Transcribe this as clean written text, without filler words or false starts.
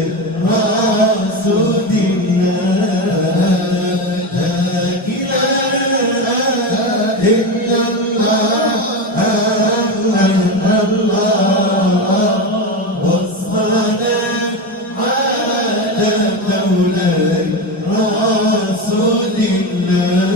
رسول الله لا إله إلا الله الله والصلاة على مولاي رسول الله